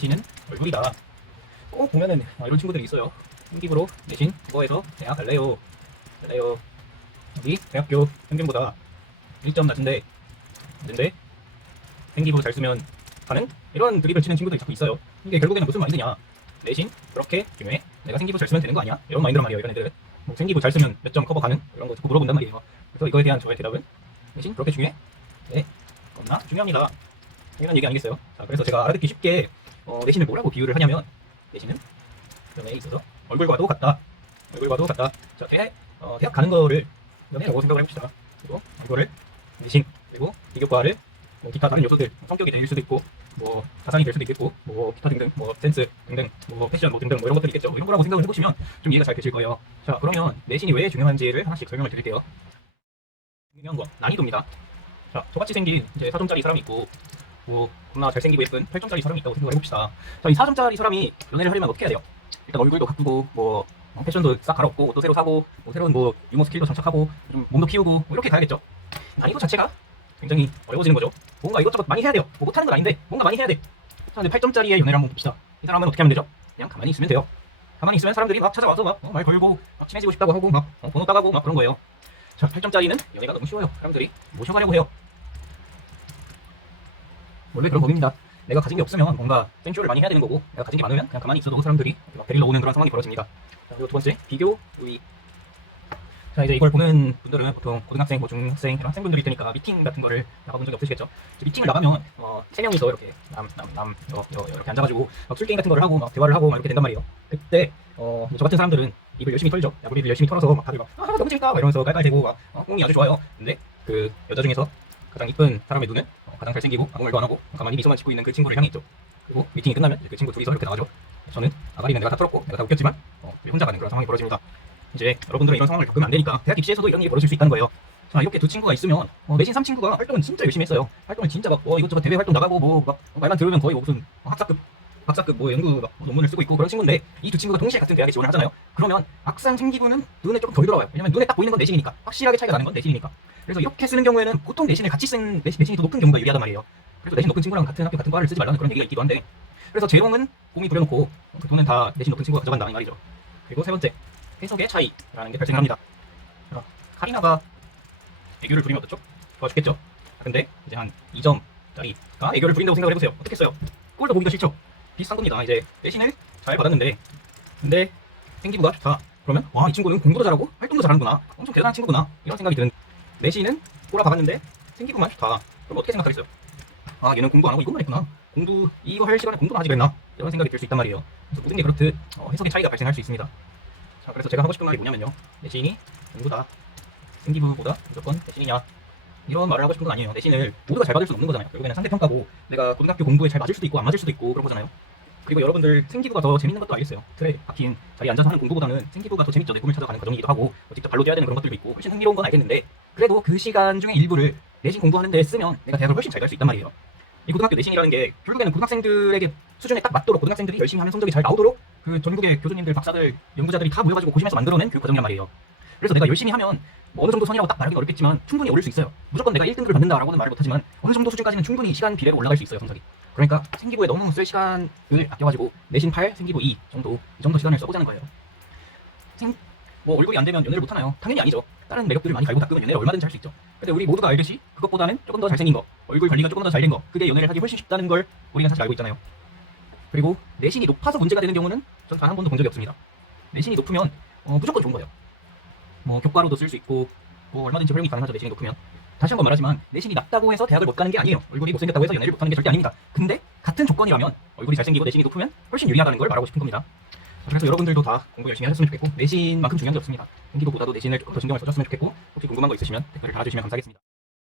내신은 얼굴이다. 꼭 보면은 이런 친구들이 있어요. 생기부로 내신 국어에서 대학 갈래요. 여기 대학교 평균보다 1점 낮은데 생기부 잘 쓰면 가는 이런 드립을 치는 친구들이 자꾸 있어요. 이게 결국에는 무슨 마인드냐? 내신 그렇게 중요해? 내가 생기부 잘 쓰면 되는 거 아니야? 이런 마인드란 말이에요. 이런 애들은 뭐 생기부 잘 쓰면 몇 점 커버 가능? 이런 거 자꾸 물어본단 말이에요. 그래서 이거에 대한 저의 대답은 내신 그렇게 중요해? 네, 겁나 중요합니다. 당연한 얘기 아니겠어요? 자, 그래서 제가 알아듣기 쉽게 내신을 뭐라고 비유를 하냐면 내신은 연애에 있어서 얼굴과도 같다. 자, 대학 가는 거를 연애라고 생각을 해봅시다. 그리고 이거를 내신 그리고 비교과를 뭐 기타 다른 요소들 성격이 될 수도 있고 뭐 자산이 될 수도 있겠고 뭐 기타 등등 뭐 센스 등등 뭐 패션 뭐 등등 뭐 이런 것들이 있겠죠. 이런 거라고 생각을 해보시면 좀 이해가 잘 되실 거예요. 자, 그러면 내신이 왜 중요한지를 하나씩 설명을 드릴게요. 중요한 거 난이도입니다. 자, 저같이 생긴 이제 4점짜리 사람이 있고 뭐 겁나 잘생기고 예쁜 8점짜리 사람이 있다고 생각을 해봅시다. 자, 이 4점짜리 사람이 연애를 하려면 어떻게 해야 돼요? 일단 얼굴도 가꾸고 뭐 패션도 싹 갈아엎고 옷도 새로 사고 뭐 새로운 뭐 유머 스킬도 장착하고 좀 몸도 키우고 뭐 이렇게 가야겠죠. 난이도 자체가 굉장히 어려워지는 거죠. 뭔가 이것저것 많이 해야 돼요. 뭐 못하는 건 아닌데 뭔가 많이 해야 돼. 자, 근데 8점짜리의 연애를 한번 봅시다. 이 사람은 어떻게 하면 되죠? 그냥 가만히 있으면 돼요. 가만히 있으면 사람들이 막 찾아와서 막 말 걸고 막 친해지고 싶다고 하고 막 번호 따가고 막 그런 거예요. 자, 8점짜리는 연애가 너무 쉬워요. 사람들이 모셔가려고 해요. 원래 그런 법입니다. 내가 가진 게 없으면 뭔가 생쇼를 많이 해야 되는 거고 내가 가진 게 많으면 그냥 가만히 있어도 사람들이 막 데리러 오는 그런 상황이 벌어집니다. 자, 그리고 두 번째, 비교 우위. 자, 이제 이걸 보는 분들은 보통 고등학생, 뭐 중학생 이런 학생분들이 있으니까 미팅 같은 거를 나가본 적이 없으시겠죠? 미팅을 나가면 3명이서 이렇게 이렇게 앉아가지고 막 술게임 같은 거를 하고 막 대화를 하고 막 이렇게 된단 말이에요. 그때 저 같은 사람들은 입을 열심히 털죠. 야구리를 열심히 털어서 막 다들 막 너무 재밌다 막 이러면서 깔깔대고 막 꽁이 아주 좋아요. 근데 그 여자 중에서 가장 이쁜 사람의 눈은 가장 잘생기고 아무 말도 안 하고 가만히 미소만 짓고 있는 그 친구를 향해 있죠. 그리고 미팅이 끝나면 그 친구 둘이서 이렇게 나가죠. 저는 아가리는 내가 다 털었고 내가 다 웃겼지만 혼자 가는 그런 상황이 벌어집니다. 이제 여러분들은 이런 상황을 겪으면 안 되니까 대학 입시에서도 이런 일이 벌어질 수 있다는 거예요. 자, 이렇게 두 친구가 있으면 내신 3친구가 활동은 진짜 열심히 했어요. 활동을 진짜 막 이것저것 대회 활동 나가고 뭐 막 말만 들으면 거의 무슨 박사급 뭐 연구 막 논문을 쓰고 있고 그런 친구인데 이 두 친구가 동시에 같은 대학에 지원을 하잖아요. 그러면 막상 생기부는 눈에 조금 덜 들어와요. 왜냐면 눈에 딱 보이는 건 내신이니까 확실하게 차이가 나는 건 내신이니까. 그래서 이렇게 쓰는 경우에는 보통 내신을 같이 쓴 내신이 더 높은 경우가 유리하단 말이에요. 그래서 내신 높은 친구랑 같은 학교 같은 과를 쓰지 말라는 그런 얘기가 있기도 한데 그래서 재롱은 공이 부려놓고 그 돈은 다 내신 높은 친구가 가져간다 이 말이죠. 그리고 세 번째, 해석의 차이라는 게 발생을 합니다. 카리나가 애교를 부리면 어떻죠? 좋아 죽겠죠? 근데 이제 한 2점짜리가 애교를 부린다고 생각을 해보세요. 어떻게 써요? 꼴도 보기가 싫죠? 비슷한 겁니다. 이제 내신을 잘 받았는데 근데 생기부가 좋다. 그러면 와, 이 친구는 공부도 잘하고 활동도 잘하는구나. 엄청 대단한 친구구나. 이런 생각이 드는 내신은 꼬라 박았는데 생기부만 좋다. 그럼 어떻게 생각하겠어요? 아, 얘는 공부 안 하고 이것만 했구나. 공부 이거 할 시간에 공부만 하지 그랬나? 이런 생각이 들 수 있단 말이에요. 그래서 모든 게 그렇듯 해석의 차이가 발생할 수 있습니다. 자, 그래서 제가 하고 싶은 말이 뭐냐면요. 내신이 공부다. 생기부보다 무조건 내신이냐. 이런 말을 하고 싶은 건 아니에요. 내신을 모두가 잘 받을 수는 없는 거잖아요. 결국에는 상대평가고 내가 고등학교 공부에 잘 맞을 수도 있고 안 맞을 수도 있고 그런 거잖아요. 그리고 여러분들 생기부가 더 재밌는 것도 알겠어요. 틀에 박힌 자리에 앉아서 하는 공부보다는 생기부가 더 재밌죠. 내 꿈을 찾아가는 과정이기도 하고 직접 발로 뛰어야 되는 그런 것들도 있고 훨씬 흥미로운 건 알겠는데 그래도 그 시간 중에 일부를 내신 공부하는 데 쓰면 내가 대학을 훨씬 잘 갈 수 있단 말이에요. 이 고등학교 내신이라는 게 결국에는 고등학생들에게 수준에 딱 맞도록 고등학생들이 열심히 하면 성적이 잘 나오도록 그 전국의 교수님들, 박사들, 연구자들이 다 모여가지고 고심해서 만들어낸 그 과정이란 말이에요. 그래서 내가 열심히 하면 뭐 어느 정도 선이라고 딱 말하기는 어렵겠지만 충분히 오를 수 있어요. 무조건 내가 1등급을 받는다라고는 말을 못하지만 어느 정도 수준까지는 충분히 시간 비례로 올라갈 수 있어요, 성적이. 그러니까 생기부에 너무 쓸 시간을 아껴가지고 내신 8, 생기부 2 정도 이 정도 시간을 써보자는 거예요. 뭐 얼굴이 안 되면 연애를 못하나요? 당연히 아니죠. 다른 매력들을 많이 갈고 닦으면 연애를 얼마든지 할 수 있죠. 근데 우리 모두가 알듯이 그것보다는 조금 더 잘생긴 거, 얼굴 관리가 조금 더 잘 된 거, 그게 연애를 하기 훨씬 쉽다는 걸 우리가 사실 알고 있잖아요. 그리고 내신이 높아서 문제가 되는 경우는 전 단 한 번도 본 적이 없습니다. 내신이 높으면 무조건 좋은 거예요. 뭐 교과로도 쓸 수 있고 뭐 얼마든지 활용이 가능하죠. 내신이 높으면. 다시 한번 말하지만 내신이 낮다고 해서 대학을 못 가는 게 아니에요. 얼굴이 못생겼다고 해서 연애를 못하는 게 절대 아닙니다. 근데 같은 조건이라면 얼굴이 잘생기고 내신이 높으면 훨씬 유리하다는 걸 말하고 싶은 겁니다. 그래서 여러분들도 다 공부 열심히 하셨으면 좋겠고 내신만큼 중요한 게 없습니다. 생기부보다도 내신을 조금 더 신경을 써줬으면 좋겠고 혹시 궁금한 거 있으시면 댓글을 달아주시면 감사하겠습니다.